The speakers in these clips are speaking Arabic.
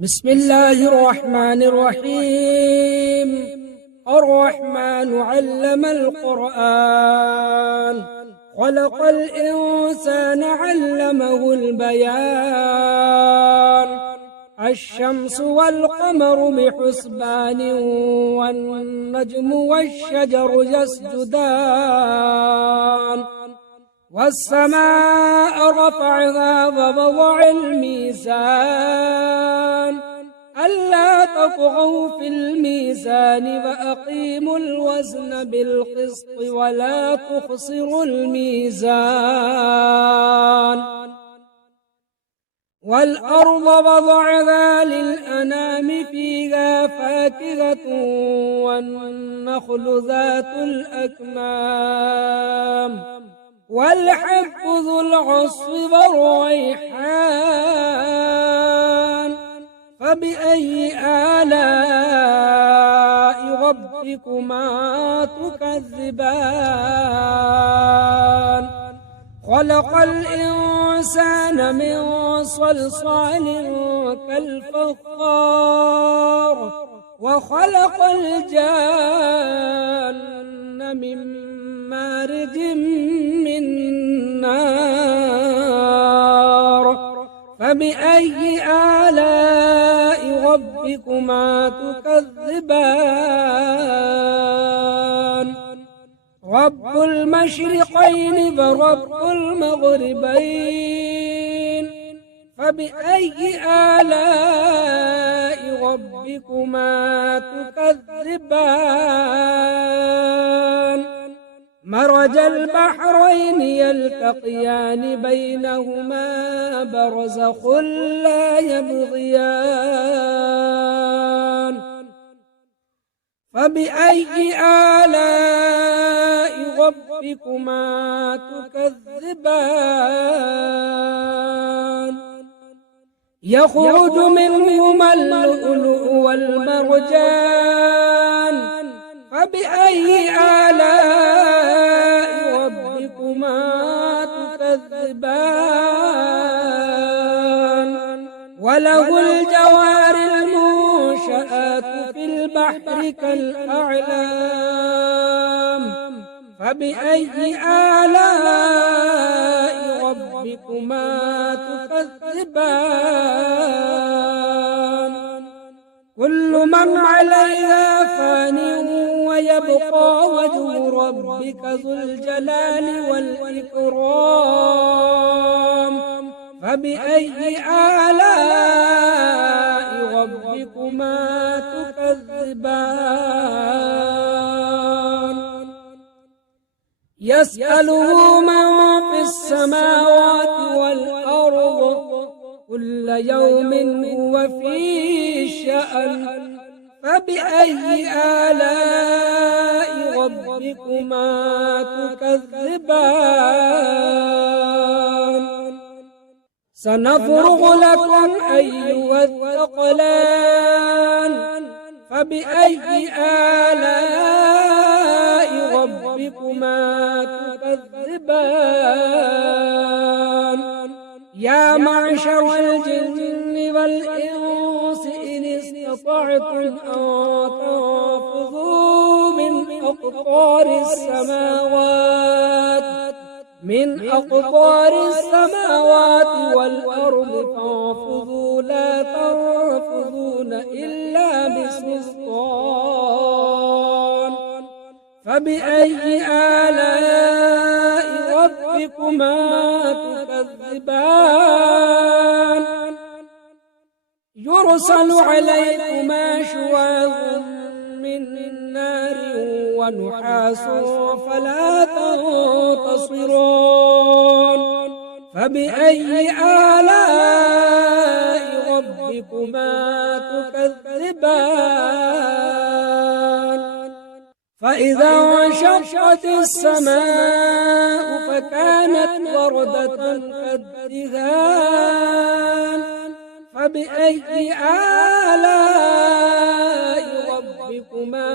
بسم الله الرحمن الرحيم. الرحمن علم القرآن، خلق الإنسان علمه البيان. الشمس والقمر بحسبان، والنجم والشجر يسجدان. والسماء رفعها ووضع الميزان، ألا تطغوا في الميزان وأقيموا الوزن بالقسط ولا تخسروا الميزان. والأرض وضعها للأنام، فيها فاكهة والنخل ذات الأكمام، والحب ذو العصف والريحان. فبأي آلاء ربكما تكذبان؟ خلق الإنسان من صلصال كالفخار، وخلق الجان من مارج من نار. فبأي آلاء ربكما تكذبان؟ رب المشرقين ورب المغربين، فبأي آلاء ربكما تكذبان؟ مرج البحرين يلتقيان، بينهما برزخ لا يبغيان. فبأي آلاء ربكما تكذبان؟ يخرج منهما اللؤلؤ والمرجان، فبأي آلاء ربكما تكذبان؟ وله الجوار المنشآت في البحر كالأعلام، فبأي آلاء ربكما تكذبان؟ كل من عليها فان، ويبقى وجه ربك ذو الجلال والإكرام. فبأي آلاء ربكما تكذبان؟ يسأله من في السماوات والأرض، كل يوم هو في شأن. فبأي آلاء ربكما تكذبان؟ سنفرغ لكم أيها الثقلان، فبأي آلاء ربكما تكذبان؟ يا معشر الجن والإنس إن استطعتم أن تنفذوا من أقطار السماوات والأرض، فانفذوا لا تنفذون إلا بسلطان. فبأي آلاء ربكما تكذبان؟ يرسل عليكما شواظ من نار ونحاس فلا تنتصران. فبأي آلاء ربكما تكذبان؟ فإذا انشقت السماء فكانت وردة كالدهان. فبأي آلاء ربكما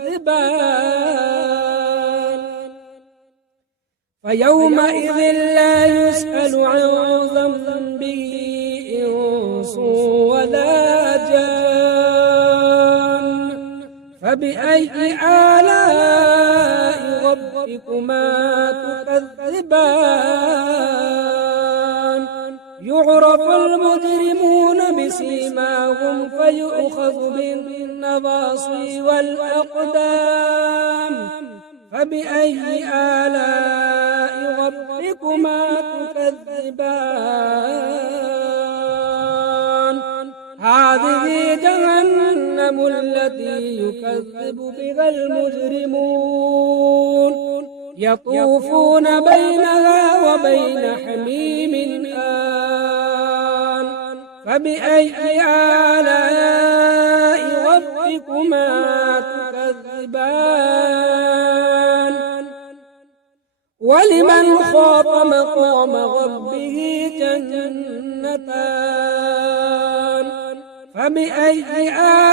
تكذبان؟ فيومئذ لا يسأل عن ذنبه إنس فبأي آلاء ربكما تكذبان يعرف المجرمون بسيماهم فيؤخذ بالنواصي والأقدام فبأي آلاء ربكما تكذبان هذه جهنم التي يكذب بها المجرمون يطوفون بينها وبين حميم آن فبأي آلاء ربكما تكذبان ولمن خاف مقام ربه جنتان فبأي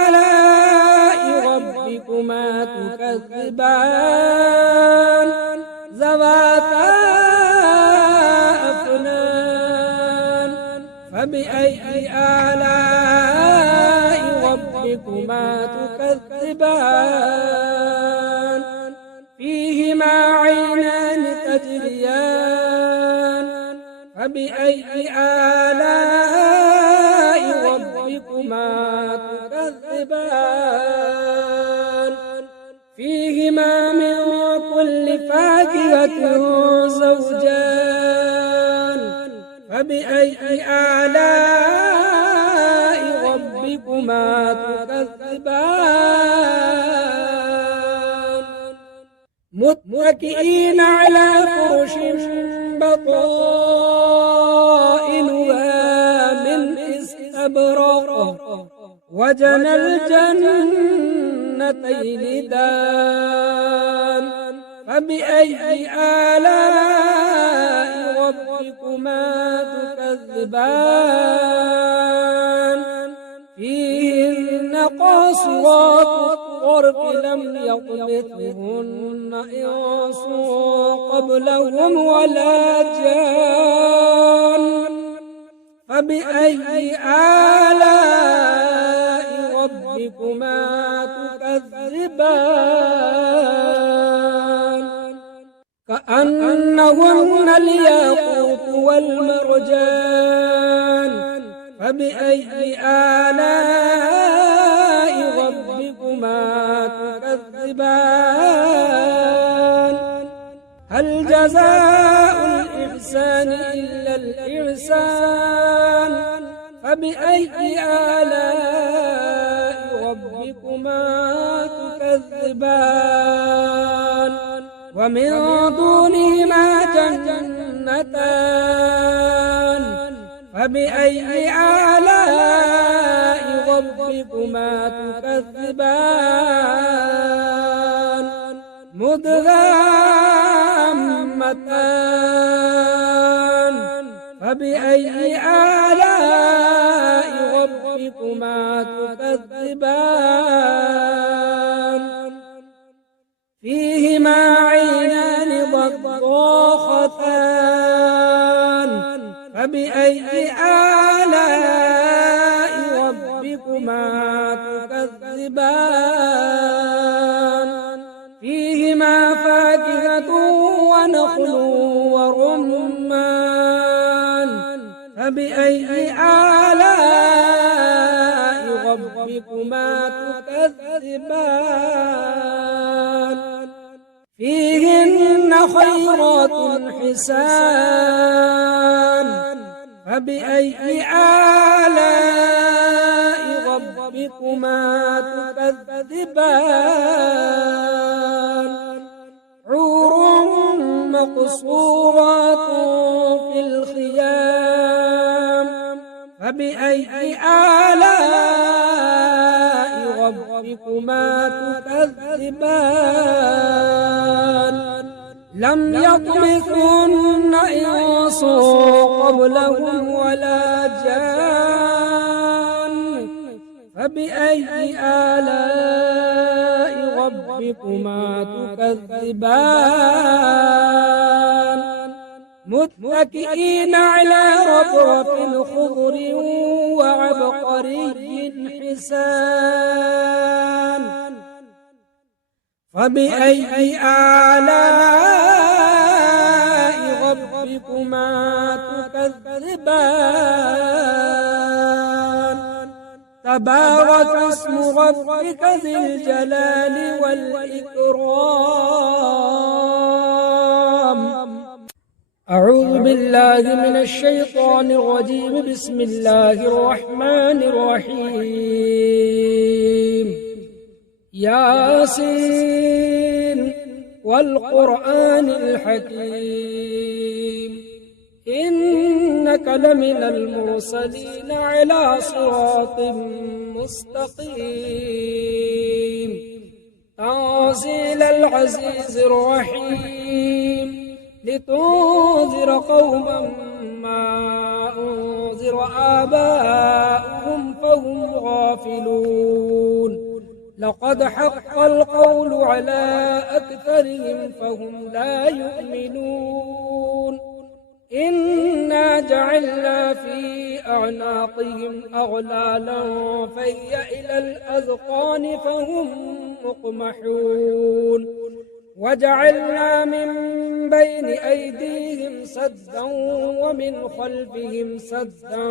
آلاء ربكما تكذبان ذواتا أفنان فبأي آلاء ربكما تكذبان فيهما عينان تجريان فبأي آلاء ربكما تكذبان فيهما من كل فاكهة زوجان فبأي آلاء ربكما تكذبان متكئين على فرش بطائنها من استبرق وجنى الجنتين دان فبأي آلاء ربكما تكذبان فيهن قاصرات الطرف لم يطمثهن إنس قبلهم ولا جان فبأي آلاء ربكما تكذبان كأنهن الياقوت والمرجان فبأي آلاء ربكما تكذبان هل جزاء الإحسان إلا الإحسان فبأي آلاء ربكما تكذبان ومن دونهما جنتان فبأي آلاء ربكما تكذبان مدهامتان فبأي آلاء ربكما تكذبان فيهما عينان ضاختان فبأي آلاء ربكما تكذبان فيهما فاكهة ونخل ورمان فبأي آلاء ربكما تكذبان فيهن خيرات حسان فبأي آلاء ربكما تكذبان حور مقصورات في الخيام فبأي آلاء ربكما تكذبان لم يطمثهن إنس قبلهم ولا جان فبأي آلاء ربكما تكذبان متكئين على رفرف خضر وعبقري حسان فبأي آلاء ربكما تكذبان تبارك اسم ربك ذي الجلال والإكرام أعوذ بالله من الشيطان الرجيم بسم الله الرحمن الرحيم ياسين والقرآن الحكيم إنك لمن المرسلين على صراط مستقيم تنزيل العزيز الرحيم لتنذر قوما ما أنذر آباؤهم فهم غافلون لقد حق القول على أكثرهم فهم لا يؤمنون إنا جعلنا في أعناقهم أغلالا فهي إلى الأذقان فهم مقمحون وجعلنا من بين أيديهم سدا ومن خلفهم سدا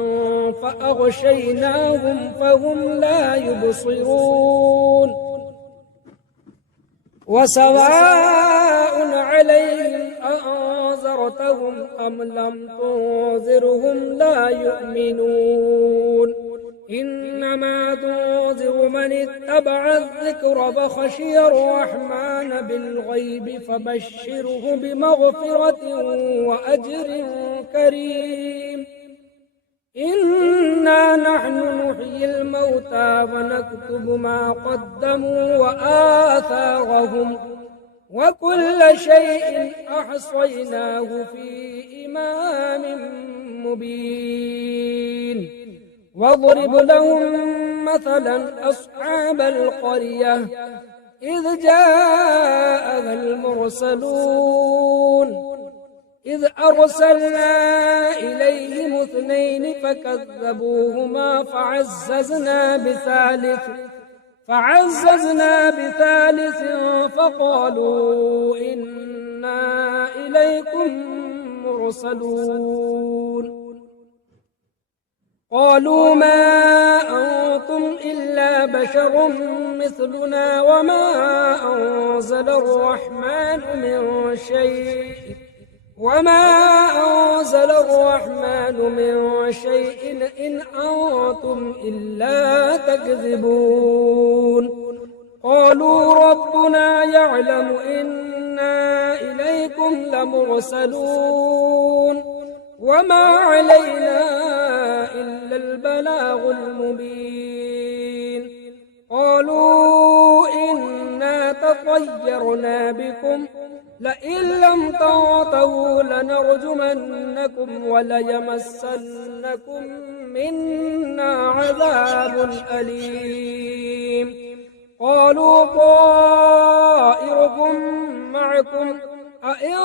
فأغشيناهم فهم لا يبصرون وسواء عليهم أأنذرتهم أم لم تنذرهم لا يؤمنون إنما تنذر من اتبع الذكر فخشي الرحمن بالغيب فبشره بمغفرة وأجر كريم إنا نحن نحيي الموتى ونكتب ما قدموا وآثارهم وكل شيء أحصيناه في إمام مبين واضرب لهم مثلا أصحاب القرية إذ جاءها المرسلون إذ أرسلنا إليهم اثنين فكذبوهما فعززنا بثالث فقالوا إنا إليكم مرسلون قالوا ما أنتم إلا بشر مثلنا وما أنزل الرحمن من شيء إن أنتم إلا تكذبون قالوا ربنا يعلم إنا إليكم لمرسلون وما علينا إلا البلاغ المبين قالوا إنا تطيرنا بكم لئن لم تنتهوا لنرجمنكم وليمسنكم منا عذاب أليم قالوا طائركم معكم أئن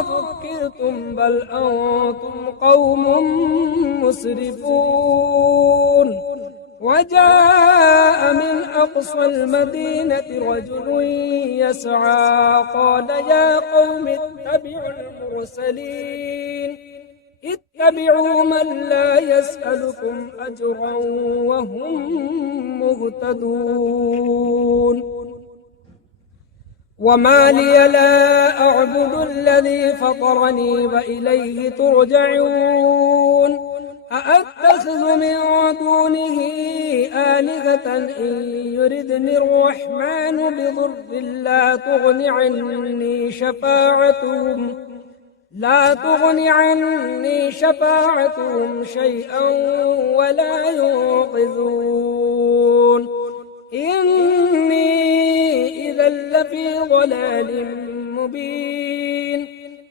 ذكرتم بل أنتم قوم مسرفون وجاء من أقصى المدينة رجل يسعى قال يا قوم اتبعوا المرسلين اتبعوا من لا يسألكم أجرا وهم مهتدون وما لي لا أعبد الذي فطرني وإليه ترجعون أأتخذ من دونه آلهة إن يردني الرحمن بضر لا تغن عني شفاعتهم شيئا ولا ينقذون إني إذا لفي ضلال مبين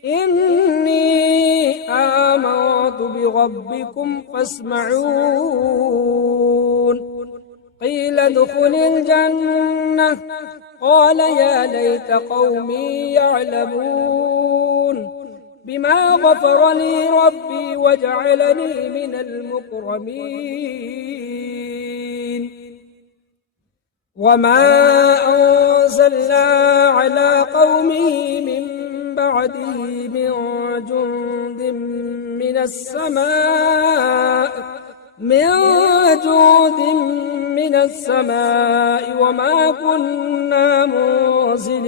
إني آمنت بربكم فاسمعون قيل ادخل الجنة قال يا ليت قومي يعلمون بما غفر لي ربي وجعلني من المكرمين وما أرسلنا على قومه من بعده من جند من السماء وما كنا منزلين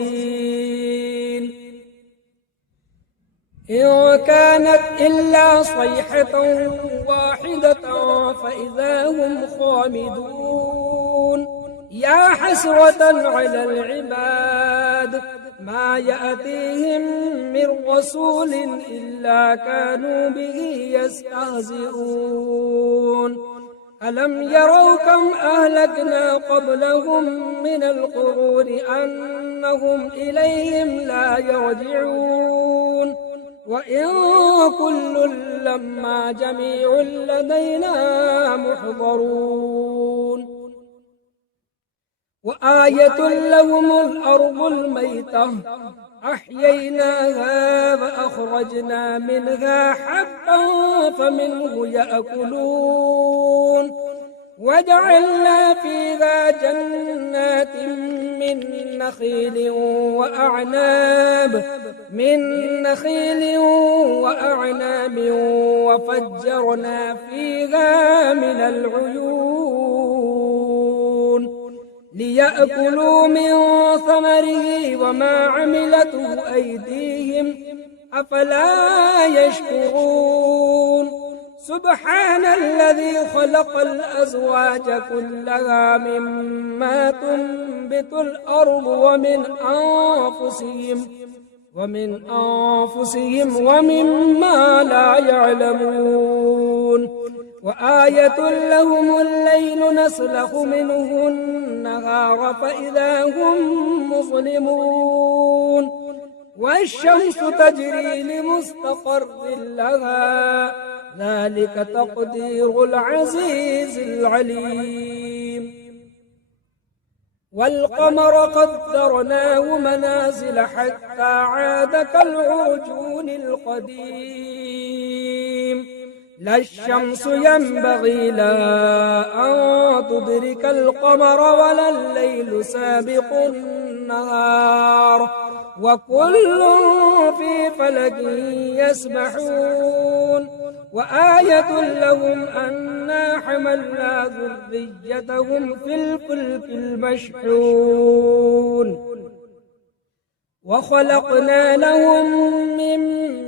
إن كانت إلا صيحة واحدة فإذا هم خامدون يا حسرة على العباد ما يأتيهم من رسول إلا كانوا به يستهزئون ألم يروا كم أهلكنا قبلهم من القرون أنهم إليهم لا يرجعون وإن كل لما جميع لدينا محضرون وآية لهم الأرض الميتة أحييناها فأخرجنا منها حبا فمنه يأكلون وجعلنا فيها جنات من نخيل وأعناب وفجرنا فيها من العيون ليأكلوا من ثمره وما عملته أيديهم أفلا يشكرون سبحان الذي خلق الأزواج كلها مما تنبت الأرض ومن أنفسهم ومما لا يعلمون وآية لهم الليل نسلخ منه النهار فإذا هم مظلمون والشمس تجري لمستقر لها ذلك تقدير العزيز العليم والقمر قدرناه منازل حتى عاد كالعرجون القديم لا الشمس ينبغي لها أن تدرك القمر ولا الليل سابق النهار وكل في فلك يسبحون وآية لهم أنا حملنا ذريتهم في الفلك المشحون وخلقنا لهم من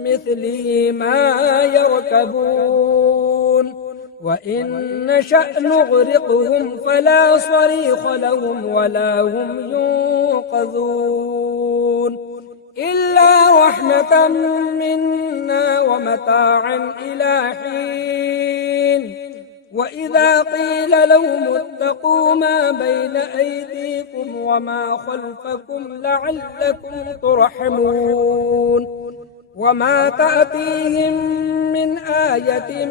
مثله ما يركبون وإن نشأ نغرقهم فلا صريخ لهم ولا هم ينقذون إلا رحمة منا ومتاعا إلى حين وإذا قيل لهم اتقوا ما بين أيديكم وما خلفكم لعلكم ترحمون وما تأتيهم من آية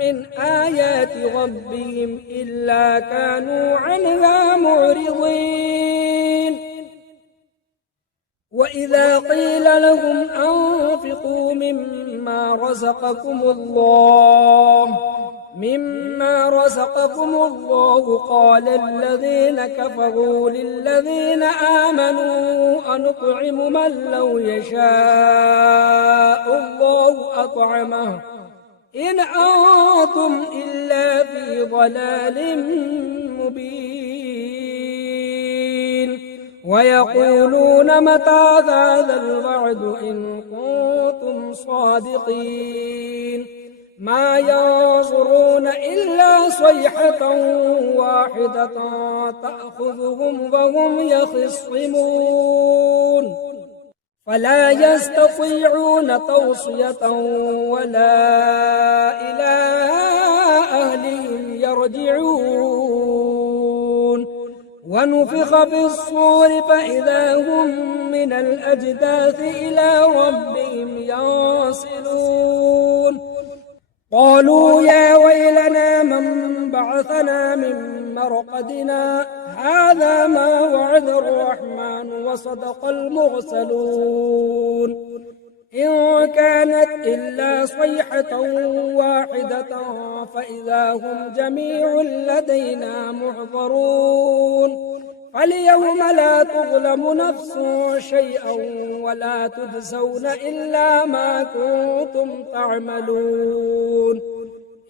من آيات ربهم إلا كانوا عنها معرضين وإذا قيل لهم أنفقوا مما رزقكم الله قال الذين كفروا للذين آمنوا أنطعم من لو يشاء الله أطعمه إن أنتم إلا في ضلال مبين ويقولون متى هذا الوعد إن كنتم صادقين ما ينظرون إلا صيحة واحدة تأخذهم وهم يخصمون فلا يستطيعون توصية ولا إلى أهلهم يرجعون ونفخ في الصور فإذا هم من الأجداث إلى ربهم ينسلون قالوا يا ويلنا من بعثنا من مرقدنا هذا ما وعد الرحمن وصدق المرسلون إن كانت إلا صيحة واحدة فإذا هم جميع لدينا محضرون فاليوم لا تظلم نفس شيئا ولا تجزون إلا ما كنتم تعملون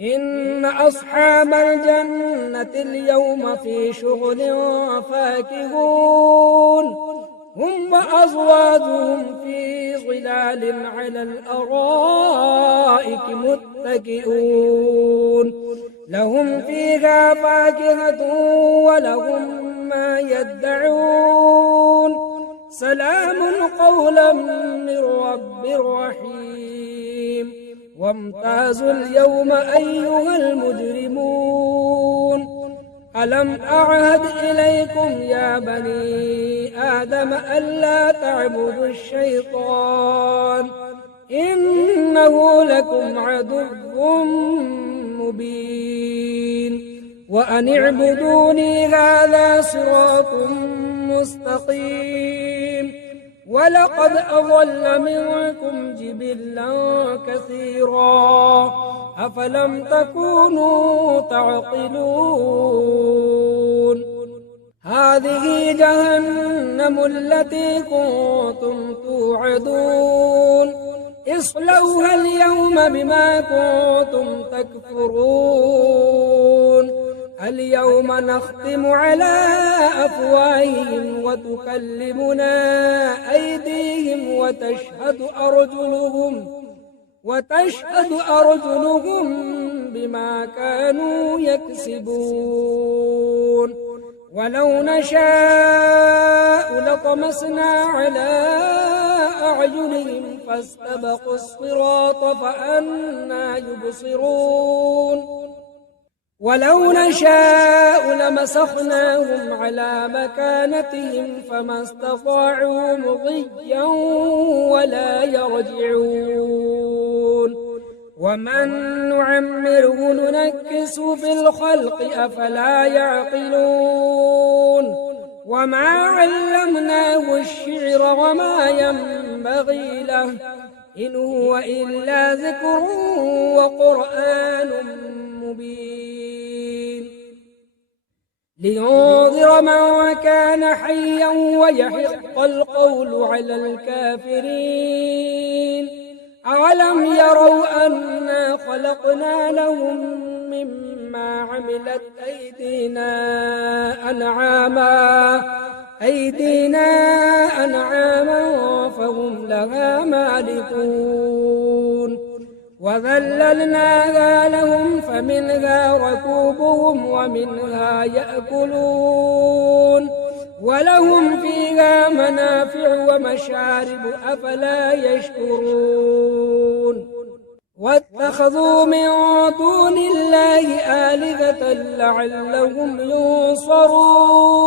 إن أصحاب الجنة اليوم في شغل فاكهون هم وأزواجهم في ظلال على الأرائك متكئون لهم فيها فاكهة ولهم ما يدعون سلام قولا من رب رحيم وامتازوا اليوم أيها المجرمون ألم أعهد إليكم يا بني آدم ألا تعبدوا الشيطان إنه لكم عدو مبين وأن اعبدوني هذا صراط مستقيم ولقد أضل منكم جبلا كثيرا أفلم تكونوا تعقلون هذه جهنم التي كنتم توعدون اصلوها اليوم بما كنتم تكفرون اليوم نختم على أفواههم وتكلمنا أيديهم وتشهد أرجلهم بما كانوا يكسبون ولو نشاء لطمسنا على أعينهم فاستبقوا الصراط فأنى يبصرون ولو نشاء لمسخناهم على مكانتهم فما استطاعوا مضيا ولا يرجعون ومن نعمره ننكس في الخلق أفلا يعقلون وما علمناه الشعر وما ينبغي له إن هو إلا ذكر وقرآن مبين لينذر من كان حيا ويحق القول على الكافرين أولم يروا أنا خلقنا لهم مما عملت أيدينا أنعاما فهم لها مالكون وذللناها لهم فمنها ركوبهم ومنها يأكلون ولهم فيها منافع ومشارب أفلا يشكرون واتخذوا من دون الله آلهة لعلهم ينصرون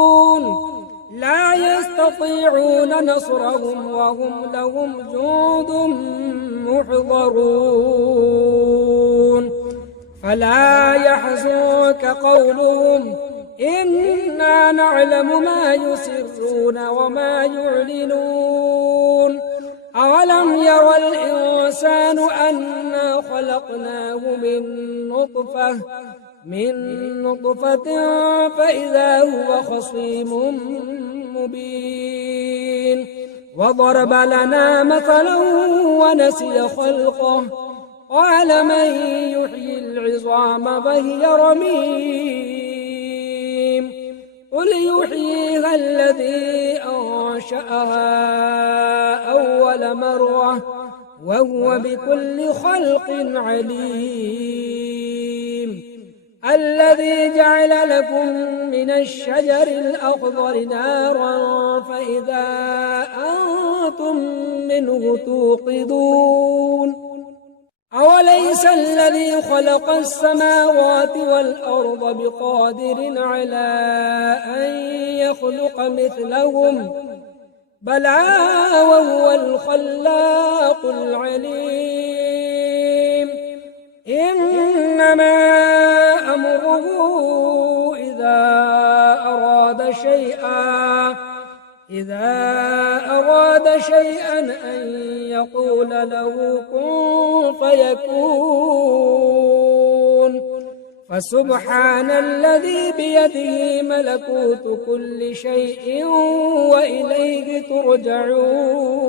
لا يستطيعون نصرهم وهم لهم جند محضرون فلا يحزنك قولهم إنا نعلم ما يسرون وما يعلنون أولم ير الإنسان أنا خلقناه من نطفة فإذا هو خصيم مبين وضرب لنا مثلا ونسي خلقه قال من يحيي العظام فهي رميم قل يحييها الذي أنشأها أول مرة وهو بكل خلق عليم الذي جعل لكم من الشجر الأخضر نارا فإذا أنتم منه توقدون أوليس الذي خلق السماوات والأرض بقادر على أن يخلق مثلهم بلى وهو الخلاق العليم إنما أمره إذا أراد شيئا أن يقول له كن فيكون فسبحان الذي بيده ملكوت كل شيء وإليه ترجعون